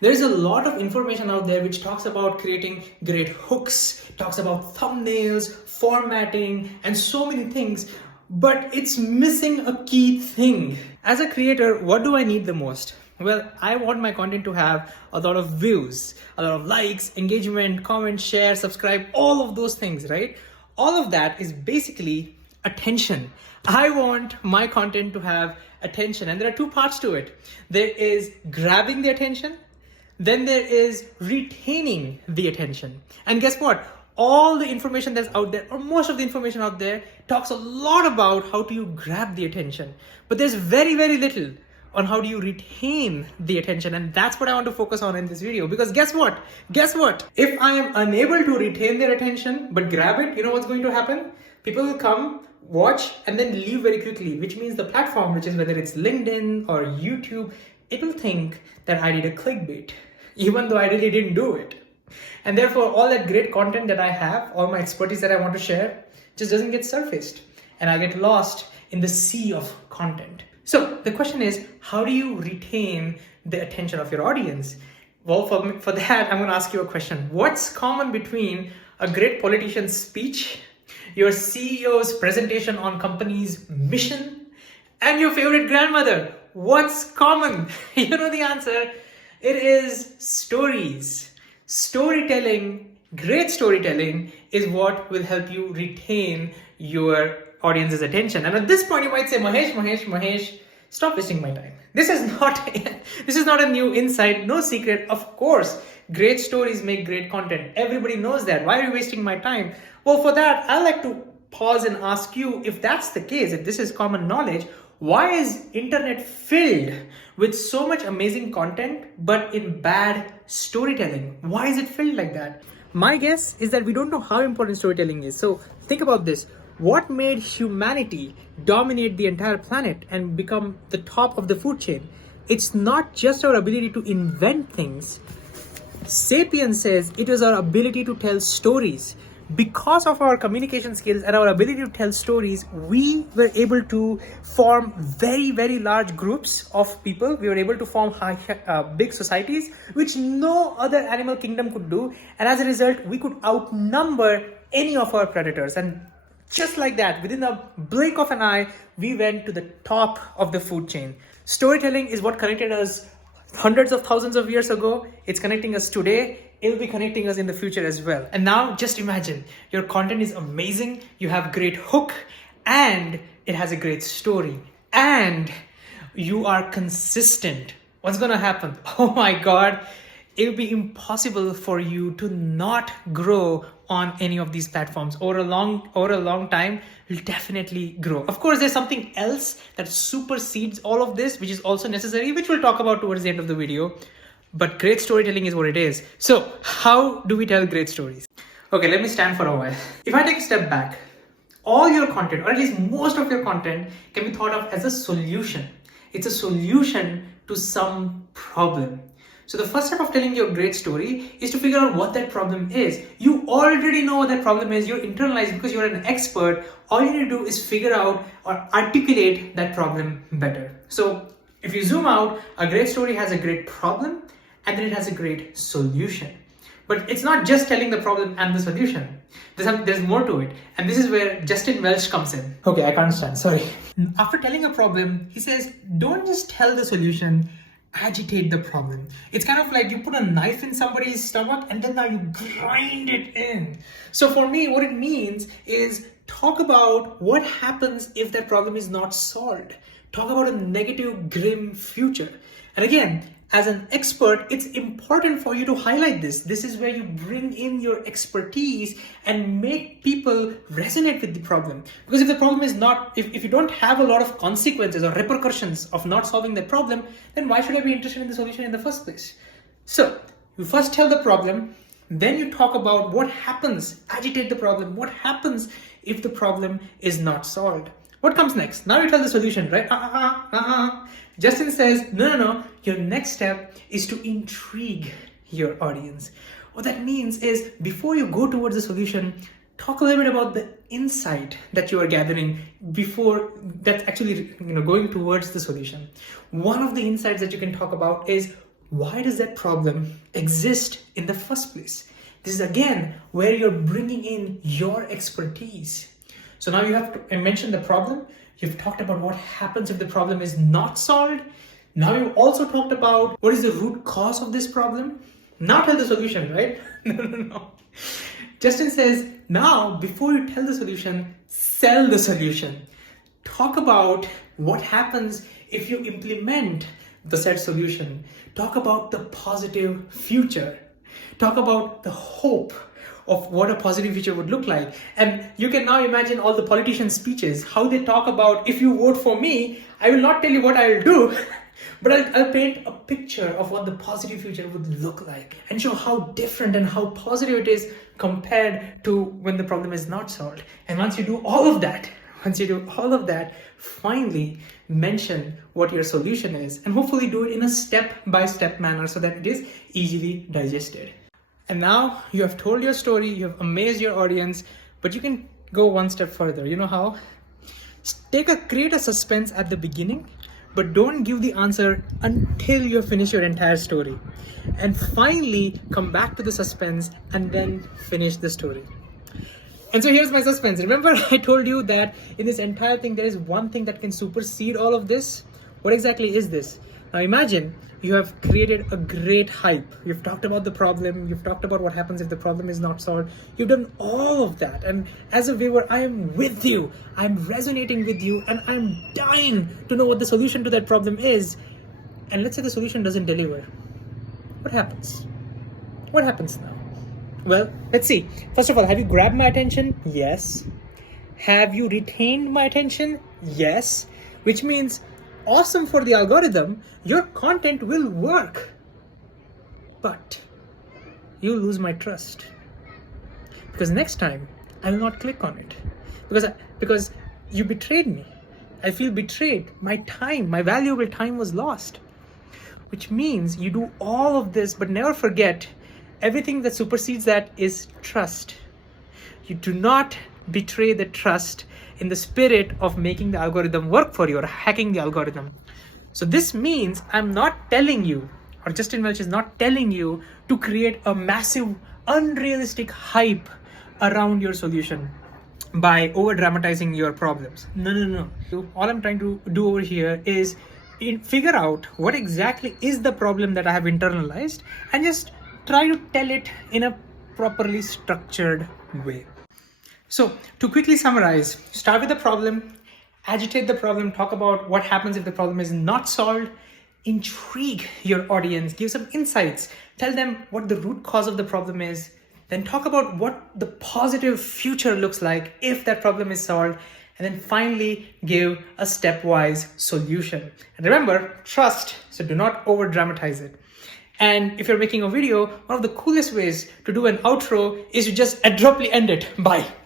There's a lot of information out there which talks about creating great hooks, talks about thumbnails, formatting, and so many things, but it's missing a key thing. As a creator, what do I need the most? Well, I want my content to have a lot of views, a lot of likes, engagement, comments, share, subscribe, all of those things, right? All of that is basically attention. I want my content to have attention, and there are two parts to it. There is grabbing the attention, then there is retaining the attention. And guess what? All the information that's out there, or most of the information out there, talks a lot about how do you grab the attention. But there's very, very little on how do you retain the attention, and that's what I want to focus on in this video. Because guess what? If I am unable to retain their attention but grab it, you know what's going to happen? People will come, watch, and then leave very quickly, which means the platform, which is whether it's LinkedIn or YouTube, it will think that I did a clickbait, even though I really didn't do it. And therefore, all that great content that I have, all my expertise that I want to share, just doesn't get surfaced, and I get lost in the sea of content. So the question is, how do you retain the attention of your audience? Well, for that, I'm going to ask you a question. What's common between a great politician's speech, your CEO's presentation on company's mission, and your favorite grandmother? What's common? You know the answer. It is stories. Storytelling, great storytelling, is what will help you retain your audience's attention. And at this point, you might say, Mahesh, stop wasting my time. This is not a new insight, no secret. Of course, great stories make great content. Everybody knows that. Why are you wasting my time? Well, for that, I'd like to pause and ask you, if that's the case, if this is common knowledge, why is internet filled with so much amazing content, but in bad storytelling? Why is it filled like that? My guess is that we don't know how important storytelling is. So think about this. What made humanity dominate the entire planet and become the top of the food chain? It's not just our ability to invent things. Sapiens says it was our ability to tell stories. Because of our communication skills and our ability to tell stories, we were able to form very, very large groups of people. We were able to form big societies, which no other animal kingdom could do. And as a result, we could outnumber any of our predators. And just like that, within a blink of an eye, we went to the top of the food chain. Storytelling is what connected us hundreds of thousands of years ago. It's connecting us today. It'll be connecting us in the future as well. And now just imagine, your content is amazing, you have great hook, and it has a great story, and you are consistent. What's gonna happen? Oh my God, it'll be impossible for you to not grow on any of these platforms. Over a long time, you'll definitely grow. Of course, there's something else that supersedes all of this, which is also necessary, which we'll talk about towards the end of the video. But great storytelling is what it is. So how do we tell great stories? Okay, let me stand for a while. If I take a step back, all your content, or at least most of your content, can be thought of as a solution. It's a solution to some problem. So the first step of telling your great story is to figure out what that problem is. You already know what that problem is. You're internalized because you're an expert. All you need to do is figure out or articulate that problem better. So if you zoom out, a great story has a great problem, and then it has a great solution. But it's not just telling the problem and the solution. There's more to it. And this is where Justin Welch comes in. Okay, I can't stand, sorry. After telling a problem, he says, don't just tell the solution, agitate the problem. It's kind of like you put a knife in somebody's stomach and then now you grind it in. So for me, what it means is talk about what happens if that problem is not solved. Talk about a negative, grim future. And again, as an expert, it's important for you to highlight this. This is where you bring in your expertise and make people resonate with the problem. Because if the problem is not, if you don't have a lot of consequences or repercussions of not solving the problem, then why should I be interested in the solution in the first place? So you first tell the problem, then you talk about what happens, agitate the problem. What happens if the problem is not solved? What comes next? Now you tell the solution, right? Justin says, no. Your next step is to intrigue your audience. What that means is before you go towards the solution, talk a little bit about the insight that you are gathering before that's actually going towards the solution. One of the insights that you can talk about is why does that problem exist in the first place? This is again where you're bringing in your expertise. So now you have to mention the problem. You've talked about what happens if the problem is not solved. Now you've also talked about what is the root cause of this problem. Now tell the solution, right? No. Justin says, now before you tell the solution, sell the solution. Talk about what happens if you implement the said solution. Talk about the positive future. Talk about the hope of what a positive future would look like. And you can now imagine all the politicians' speeches, how they talk about, if you vote for me, I will not tell you what I will do, but I'll paint a picture of what the positive future would look like and show how different and how positive it is compared to when the problem is not solved. And once you do all of that, finally mention what your solution is and hopefully do it in a step-by-step manner so that it is easily digested. And now you have told your story, you have amazed your audience, but you can go one step further. You know how? Create a suspense at the beginning, but don't give the answer until you finish your entire story. And finally, come back to the suspense and then finish the story. And so here's my suspense. Remember I told you that in this entire thing, there is one thing that can supersede all of this? What exactly is this? Now imagine you have created a great hype. You've talked about the problem. You've talked about what happens if the problem is not solved. You've done all of that. And as a viewer, I am with you. I'm resonating with you and I'm dying to know what the solution to that problem is. And let's say the solution doesn't deliver. What happens? What happens now? Well, let's see. First of all, have you grabbed my attention? Yes. Have you retained my attention? Yes. Which means, awesome for the algorithm, your content will work. But you lose my trust. Because next time, I will not click on it. Because you betrayed me. I feel betrayed. My time, my valuable time was lost. Which means you do all of this, but never forget, everything that supersedes that is trust. You do not betray the trust in the spirit of making the algorithm work for you or hacking the algorithm. So this means I'm not telling you, or Justin Welch is not telling you to create a massive, unrealistic hype around your solution by over dramatizing your problems. No. All I'm trying to do over here is figure out what exactly is the problem that I have internalized and just try to tell it in a properly structured way. So to quickly summarize, start with the problem, agitate the problem, talk about what happens if the problem is not solved, intrigue your audience, give some insights, tell them what the root cause of the problem is, then talk about what the positive future looks like if that problem is solved, and then finally give a stepwise solution. And remember, trust, so do not over dramatize it. And if you're making a video, one of the coolest ways to do an outro is to just abruptly end it. Bye.